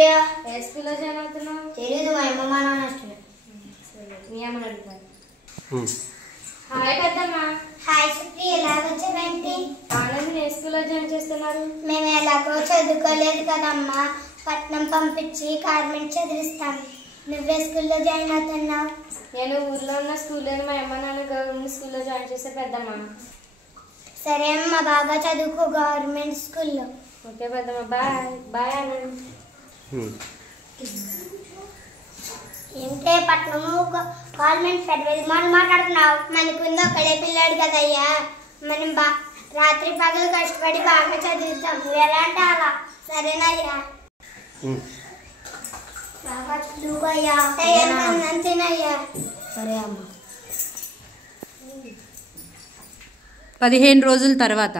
సుప్రియ ఏ స్కూల్లో జాయిన్ అవుతున్నావు? తెలీదు, మా అమ్మ మా నాన్న వస్తుంది. మీ అమ్మని అడుగుతాను. హాయ్ పెద్దమ్మ. హాయ్ సుప్రియ, ఎలాగొచ్చావేంటి? ఆనంద్ ఏ స్కూల్లో జాయిన్ చేస్తున్నారు? మేము ఎలాగో చదువుకోలేదు కదమ్మా, పట్నం పంపించి కార్మెంట్ చదివిస్తాం. నువ్వే స్కూల్లో జాయిన్ అవుతున్నావు? నేను ఊర్లో ఉన్న స్కూల్లోని మా అమ్మ నాన్న గవర్నమెంట్ స్కూల్లో జాయిన్ చేసే పెద్దమ్మ. సరే అమ్మ, బాగా చదువుకో గవర్నమెంట్ స్కూల్లో. ఓకే పెద్దమ్మ, బాయ్. బాయ్ ఆనంద్. ఏంటే పట్నము గవర్నమెంట్ పెద్ద మాట్లాడుతున్నావు? మనకుంది ఒకడే పిల్లాడు కదయ్యా, మనం రాత్రి పగలు కష్టపడి బాగా చదువుతాం. నువ్వు ఎలా అంటే అలా. సరేనయ్యా, బాగా చదువుకోయ్యా. తినయ్యా. సరే అమ్మ. 15 రోజుల తర్వాత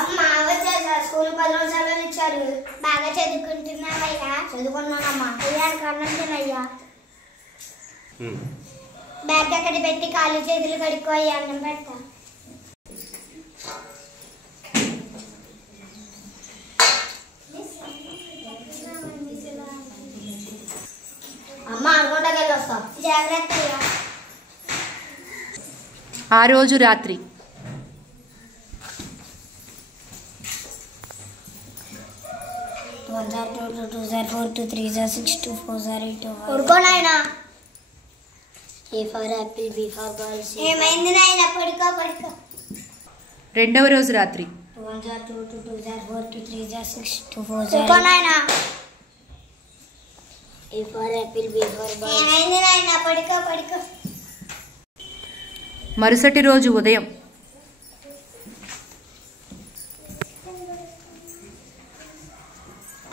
అమ్మ వచ్చేసా, స్కూల్ 10 రోజులు సెలవులు ఇచ్చారు. బాగా చదువుకుంటున్నావయ్యా? చదువుకున్నానమ్మా. అయ్యానికి అన్నం తినయ్యా. బ్యాగ్ అక్కడ పెట్టి కాళ్ళు చేతులు కడుక్కో అయ్యా, అన్నం పెడతా. అమ్మ అనుకుంటాకి వెళ్ళి వస్తా. జాగ్రత్త అయ్యా. ఆ రోజు రాత్రి ఏమైంది నాయన? పడుకో పడుకో. రెండవ రోజు రాత్రి ఏమైంది నాయన? పడుకో పడుకో. మరుసటి రోజు ఉదయం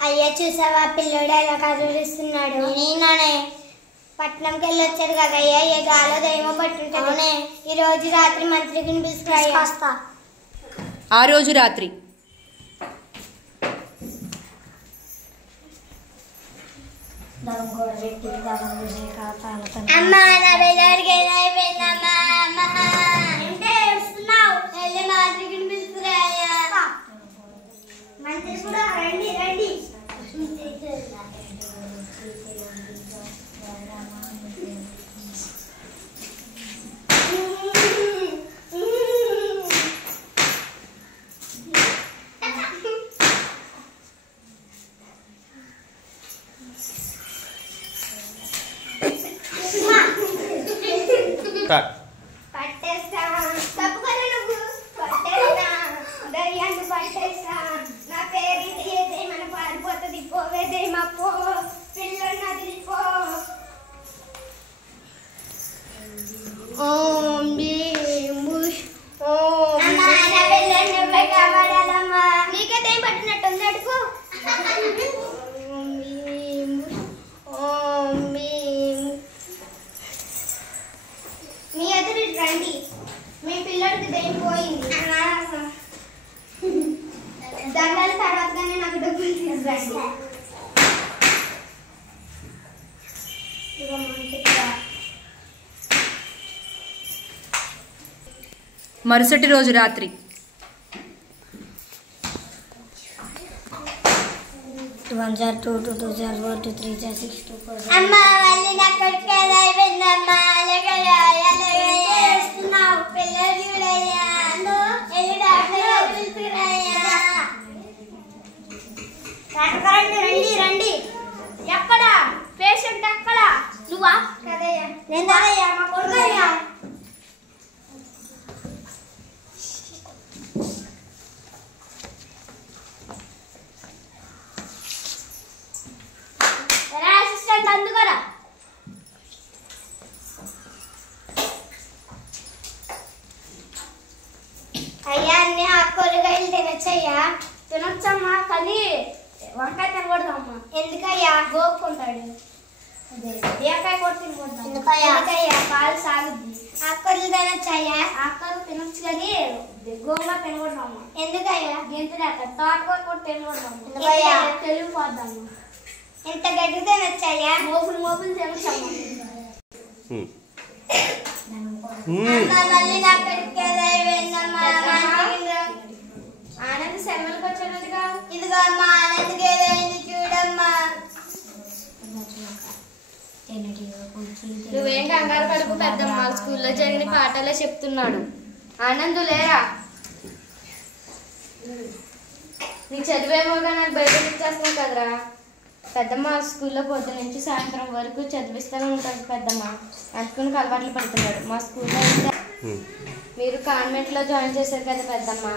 అయ్యా చూసావా పిల్లోడు ఎలా కదిలిస్తున్నాడు? నేనే పట్నంకి వెళ్ళి వచ్చాడు కదా అయ్యా, ఏ గాలో దయ్యమో పట్టుంటాడు. ఈ రోజు రాత్రి మంత్రికి పిలుచుకొస్తా. ఆ రోజు రాత్రి అమ్మా నా పిల్లోడికి ఏమైపోయిందమ్మా? అంటే ఏడుస్తున్నావు? వెళ్ళి మంత్రికి పిలుచుకురాయ్యా. మంత్రి కూడా రండి రండి. పట్టేస్తా, తప్పుకొని నువ్వు పట్టేస్తా, దయ్యాన్ని పట్టేస్తా. నా పేరు ఇది మన పారిపోతుంది. పోవేదే మా పో, పిల్లలు నదిలిపో. ఓం భీముష్ ఓం. నా పిల్లలు నువ్వే కాపాడాలమ్మా. నీకేదేం పట్టినట్టుంది? అడుగు. ఓం భీముష్ ఓం భీము. మీ ఎదురు రండి. మీ పిల్లడికి దయ్యం పోయింది. దండాల తర్వాతగానే నాకు డబ్బులు తీసుకురండి. మరుసటి రోజు రాత్రి అమ్మా మళ్ళీ నా కొడుకు అయిపోయిందమ్మా. చేస్తున్నావు పిల్లలు చూడయ్యా. రండి రండి. ఎక్కడా పేషెంట్? ఎక్కడా? నువ్వా? కదయ్యా, నేను కాదయ్యా, మా కొడుకు అయ్యా. అసిస్టెంట్ అందుకోరా. అయ్యా అన్ని ఆకుకూరగాయలు తినొచ్చయ్యా? తినొచ్చమ్మా, కానీ వంకాయ తినకూడదమ్మా. ఎందుకయ్యా? గోపుకుంటాడు. బీరకాయ కూడా తినకూడదు. ఎందుకయ్యా? పాలు సాగుద్ది. ఆకుకూరలు తినొచ్చయ్యా? ఆకుకూరలు తినొచ్చు కానీ గోంగూర తినకూడదమ్మా. ఎందుకయ్యా? గింతలేక. తోటకూర కూడా తినకూడదమ్మా. ఎందుకయ్యా? తెలివిపోద్దమ్మా. ఎంత గడ్డి తినొచ్చయ్యా? మోపులు మోపులు తినొచ్చమ్మా. మళ్ళీ నా కొడుకు అయిపోయిందమ్మా. ఆనంద్ సెలవులకు వచ్చానదిగా. ఇదిగో అమ్మా ఆనంద్కి ఏదైంది చూడమ్మా. నువ్వేం కంగారు పడుకు పెద్దమ్మ, స్కూల్లో జరిగిన పాఠాలే చెప్తున్నాడు. ఆనందు లేరా? నీ చదివేమోగా నాకు బయట ఇచ్చేస్తున్నావు కదరా. పెద్దమ్మ స్కూల్లో పొద్దు నుంచి సాయంత్రం వరకు చదివిస్తూనే ఉంటుంది పెద్దమ్మ. అందుకుని అలవాట్లు పడుతున్నాడు. మా స్కూల్లో అయితే మీరు కాన్వెంట్లో జాయిన్ చేశారు కదా పెద్దమ్మ,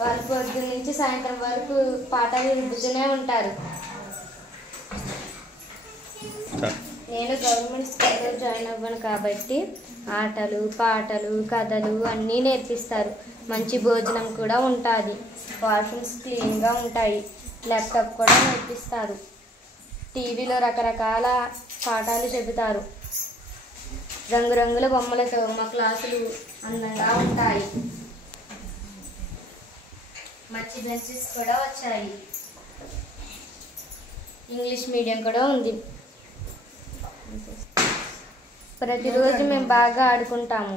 వాళ్ళు పొద్దు నుంచి సాయంత్రం వరకు పాఠాలు రుబ్బుతూనే ఉంటారు. నేను గవర్నమెంట్ స్కూల్లో జాయిన్ అవ్వను కాబట్టి ఆటలు పాటలు కథలు అన్నీ నేర్పిస్తారు. మంచి భోజనం కూడా ఉంటుంది. వాష్రూమ్స్ క్లీన్గా ఉంటాయి. ల్యాప్టాప్ కూడా నేర్పిస్తారు. టీవీలో రకరకాల పాఠాలు చెబుతారు. రంగురంగుల బొమ్మలతో మా క్లాసులు అందంగా ఉంటాయి. మంచి బెంచెస్ కూడా వచ్చాయి. ఇంగ్లీష్ మీడియం కూడా ఉంది. ప్రతిరోజు మేము బాగా ఆడుకుంటాము.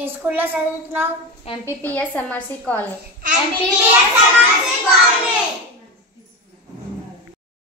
ఏ స్కూల్లో చదువుతున్నావు? MPPS MRC colony.